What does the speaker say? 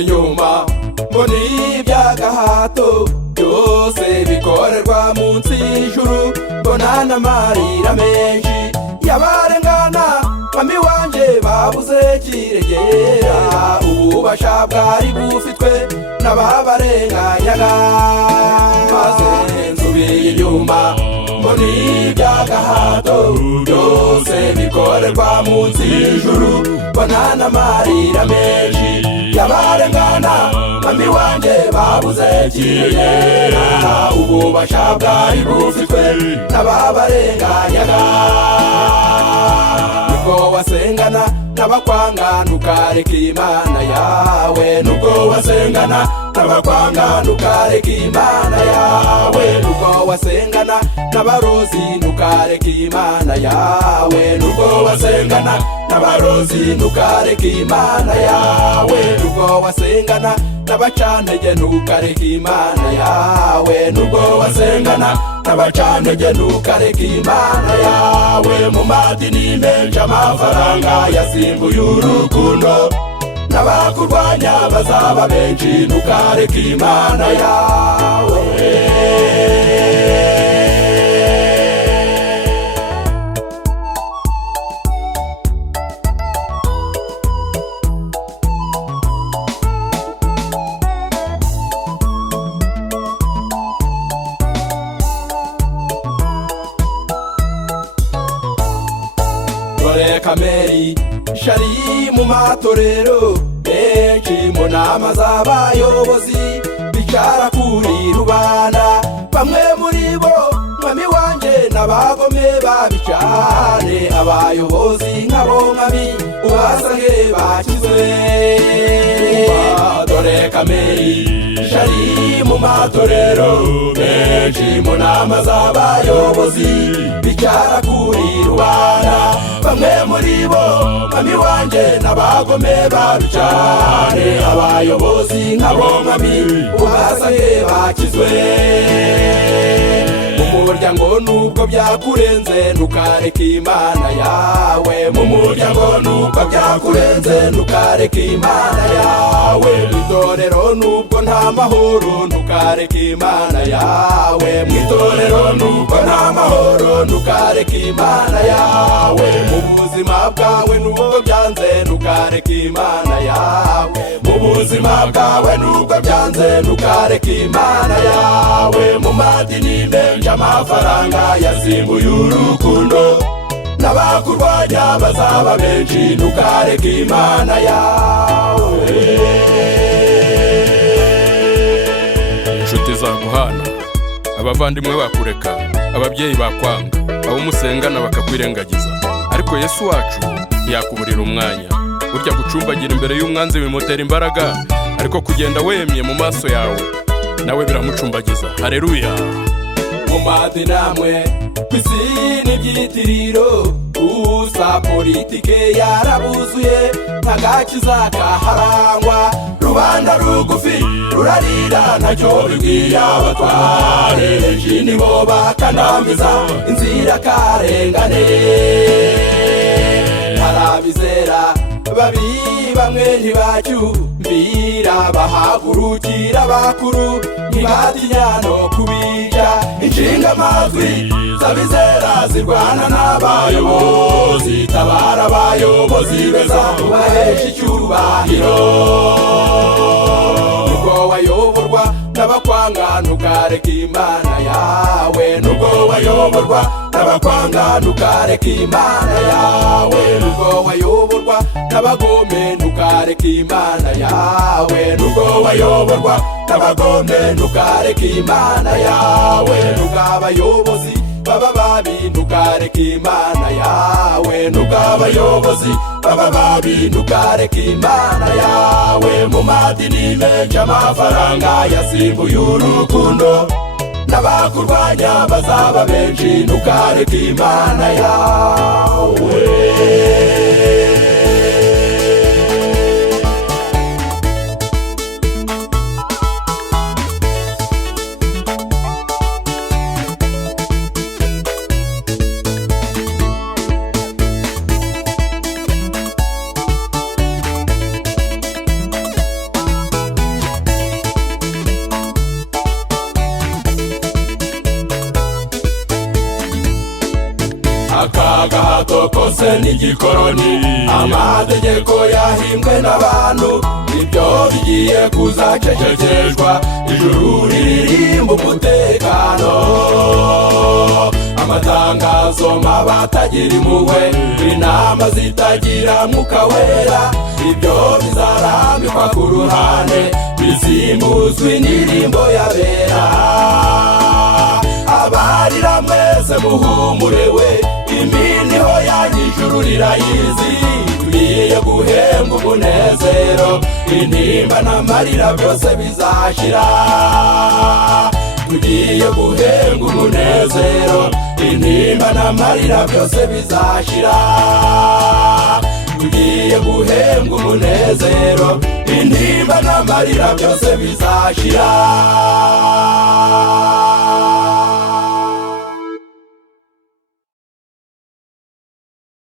inyuma mboni by'agahato byose bikorerwa munsi y'ijuru, mbona n'amarira menshi y'abarengana mami wanje babuze kiregera, ububasha bwari bufitwe n'ababarenganyaga, maze nsubiye inyuma mboni by'agahato byose bikorerwa munsi y'ijuru, mbona n'amarira menshi y'abarengana mami wanje babuze kiregera, ububasha bwari bufitwe n'ababarenganyaga, nubwo wasengana n'abakwanga ntukareka Imana yawe, nubwo wasengana n'abakwanga ntukareka Imana yawe, nubwo wasengana n'abarozi ntukareka Imana yawe, nubwo wasengana n'abarozi ntukareka Imana yawe, nubwo wasengana n'abacantege ntukareka Imana yawe, nubwo wasengana n'abacantege ntukareka Imana yawe, mu madini menshi amafaranga yasimbuye urukundo, n'abakurwanya bazaba benshi ntukareka Imana yawe. Dore kameri shari mu matorero menshi, mu nama z'abayobozi bicara kuri rubanda, bamwe muri bo mwami wanje n'abagome babicane, abayobozi nk'abo mwami ubasange bakizwe. Dore kameri shari mu matorero menshi, mu nama z'abayobozi bicara kuri rubanda, bamwe muri bo mwami wanje n'abagome babicane, abayobozi nk'abo mwami ubasange bakizwe. Mu muryango nubwo byakurenze ntukareka Imana yawe, mu muryango nubwo byakurenze ntukareka Imana yawe, mu itorero nubwo nta mahoro ntukareka Imana yawe, mu itorero nubwo nta mahoro ntukareka Imana yawe, mu buzima bwawe nubwo byanze ntukareka Imana yawe, mu buzima bwawe nubwo byanze ntukareka Imana yawe, mu madini menshi amafaranga yasimbuye urukundo, n'abakurwanya bazaba benshi ntukareka Imana yawe. Inshuti zaguhana, abavandimwe bakureka, ababyeyi bakwanga, abo musengana bakakwirengagiza, ariko Yesu wacu ntiyakuburira umwanya. Burya gucumbagira imbere y'umwanzi bimutera imbaraga, ariko kugenda wemye mu maso yawe nawe biramucumbagiza. Haleluya. Mu madini amwe kw'isi n'ibyitiriro, usa politike yarabuzuye ntagakiza kaharangwa, rubanda rugufi rurarira ntacyo bibwiye abatware, benshi nibo bakandamiza inzira karengane, harabizera babi bamwe ntibacyumvira, bahagurukira bakuru ntibatinya no kubica, inshinga amajwi z'abizera zirwana n'abayobozi, tabara abayobozi beza ubahesha icyubahiro, nubwo wayoborwa n'abakwanga ntukareka Imana yawe, nubwo wayoborwa n'abakwanga ntukareka Imana yawe, nubwo wayoborwa n'abagome ntukareka Imana yawe, nubwo wayoborwa n'abagome ntukareka Imana yawe, nubwo abayobozi baba babi ntukareka Imana yawe, nubwo abayobozi baba babi ntukareka Imana yawe, mu madini menshi amafaranga yasimbuye urukundo, n'abakurwanya bazaba benshi ntukareka Imana yawe. byose ni igikoroni. Amategeko yahimbwe n'abantu, ibyo bigiye kuzacecekeshwa. Ijuru riririmba umutekano, amatangazo mabatagira impuhwe, inama zitagira mwuka wera, ibyo bizarambikwa ku ruhande, bisimbuzwa indirimbo y'abera. Abarira mwese muhumurewe, iminiho yanyu ijuru rirayizi. Tugiye guhembwa umunezero, intimba n'amarira byose bizashira. Tugiye guhembwa umunezero, intimba n'amarira byose bizashira. Tugiye guhembwa umunezero, intimba n'amarira byose bizashira.